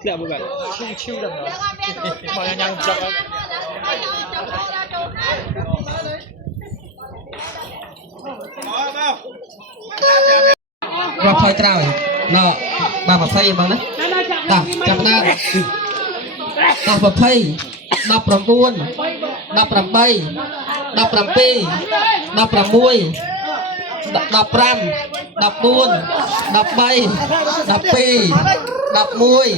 Lihat bukan, cium dah. Banyak yang jauh. รับไฟตรายเนาะบาปไฟบ้างนะตาจับหน้าตาบไฟดับประมูลดับประใบดับประปีดับประมวยดับรำดับบุญดับใบดับปีดับมวย